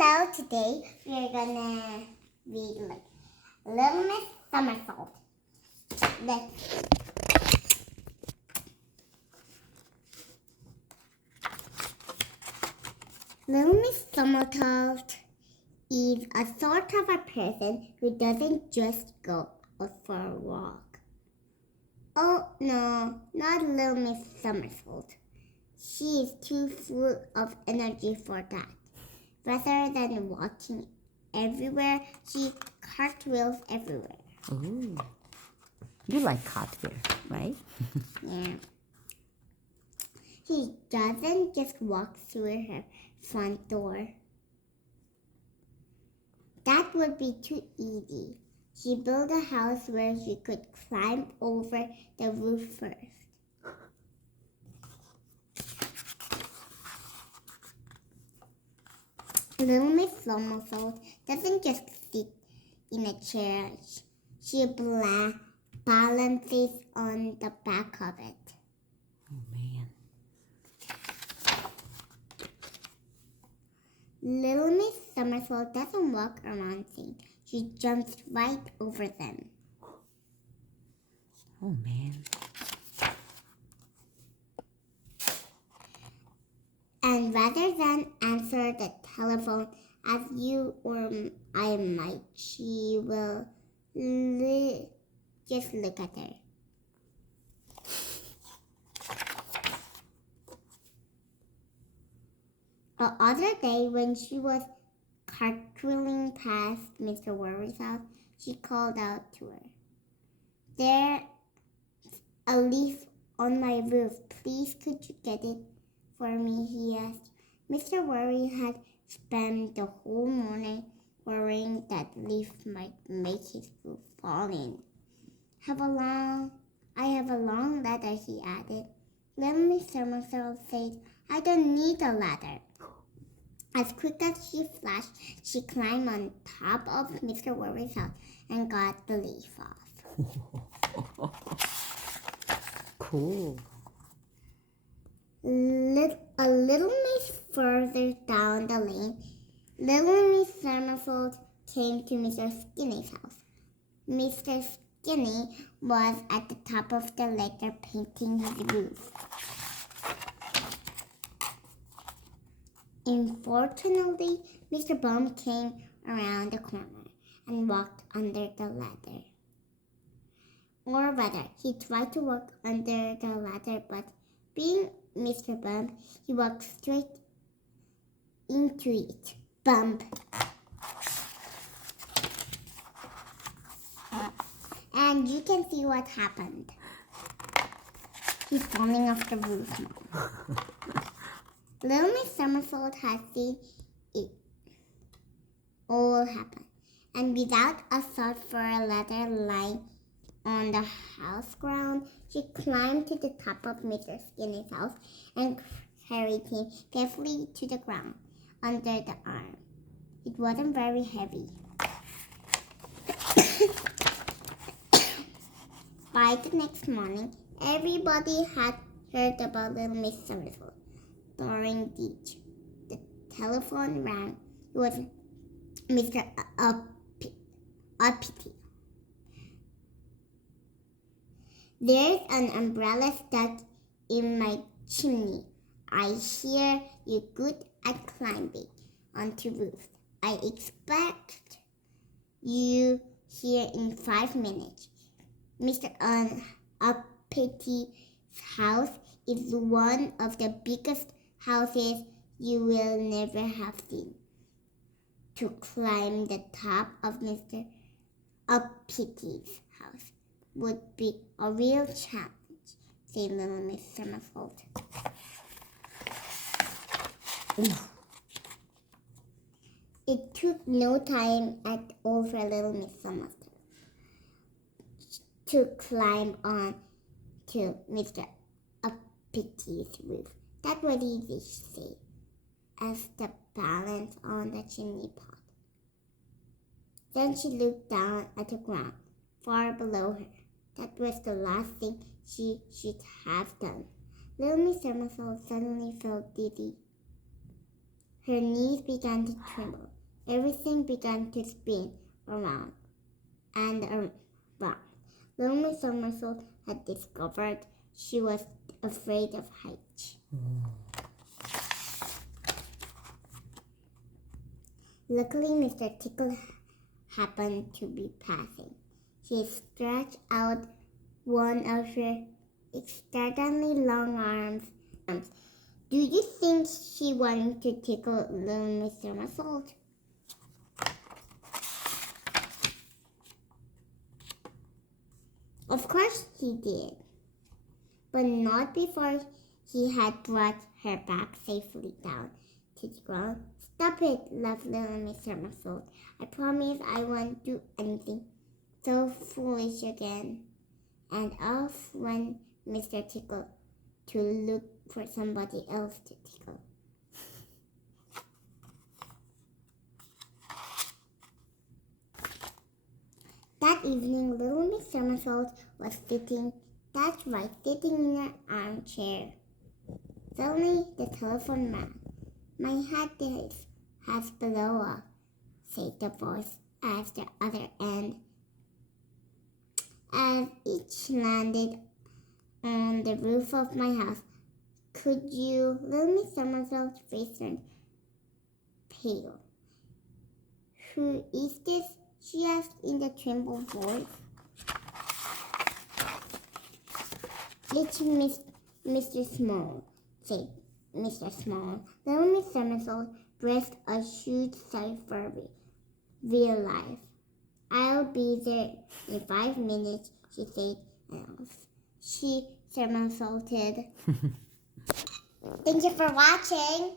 Hello, today we are gonna read Little Miss Somersault. Little Miss Somersault is a sort of a person who doesn't just go out for a walk. Oh no, not Little Miss Somersault. She is too full of energy for that. Rather than walking everywhere, she cartwheels everywhere. Ooh. You like cartwheel, right? Yeah. She doesn't just walk through her front door. That would be too easy. She built a house where she could climb over the roof first. Little Miss Somersault doesn't just sit in a chair. She balances on the back of it. Oh, man. Little Miss Somersault doesn't walk around things. She jumps right over them. Oh, man. And rather than answer the telephone as you or I might, she will just look at her. The other day when she was cartwheeling past Mr. Worry's house, she called out to her. "There's a leaf on my roof. Please could you get it for me?" he asked. Mr. Worry had spent the whole morning worrying that leaf might make his roof fall in. I have a long ladder, he added. Little Miss Somersault said, "I don't need a ladder." As quick as she flashed, she climbed on top of Mr. Worry's house and got the leaf off. Cool. A little miss further down the lane, Little Miss Somersault came to Mr. Skinny's house. Mr. Skinny was at the top of the ladder painting his roof. Unfortunately, Mr. Bum came around the corner and walked under the ladder. Or rather, he tried to walk under the ladder, but being Mr. Bump, he walked straight into it. Bump. And you can see what happened. He's falling off the roof now. Little Miss Somersault had seen it all happen, and without a thought for a ladder lying on the house ground, she climbed to the top of Mr. Skinny's house and carried him carefully to the ground under the arm. It wasn't very heavy. By the next morning, everybody had heard about Little Miss Somersault. During the telephone rang. It was Mr. Uppity. "There's an umbrella stuck in my chimney. I hear you're good at climbing onto roofs. I expect you here in 5 minutes." Mr. Uppity's house is one of the biggest houses you will never have seen. To climb the top of Mr. Uppity's house would be a real challenge, said Little Miss Somersault. It took no time at all for Little Miss Somersault to climb on to Mr. Uppity's roof. That was easy, she said, as the balance on the chimney pot. Then she looked down at the ground, far below her. That was the last thing she should have done. Little Miss Somersault suddenly felt dizzy. Her knees began to tremble. Everything began to spin around and around. Little Miss Somersault had discovered she was afraid of heights. Luckily, Mr. Tickle happened to be passing. She stretched out one of her exceedingly long arms. Do you think she wanted to tickle little Miss Somersault? Of course he did, but not before he had brought her back safely down to the ground. Stop it, laughed little Miss Somersault. I promise I won't do anything so foolish again. And off went Mr. Tickle to look for somebody else to tickle. That evening, little Miss Somersault was sitting in her armchair. Suddenly, the telephone rang. My head has blown off, said the voice at the other end, as it landed on the roof of my house. Could you? Little Miss Somersault's face turned pale. Who is this? She asked in a trembling voice. It's Mr. Small, said Mr. Small. Little Miss Somersault breathed a huge sigh for real life. I'll be there in 5 minutes, she said, and she somersaulted. Thank you for watching.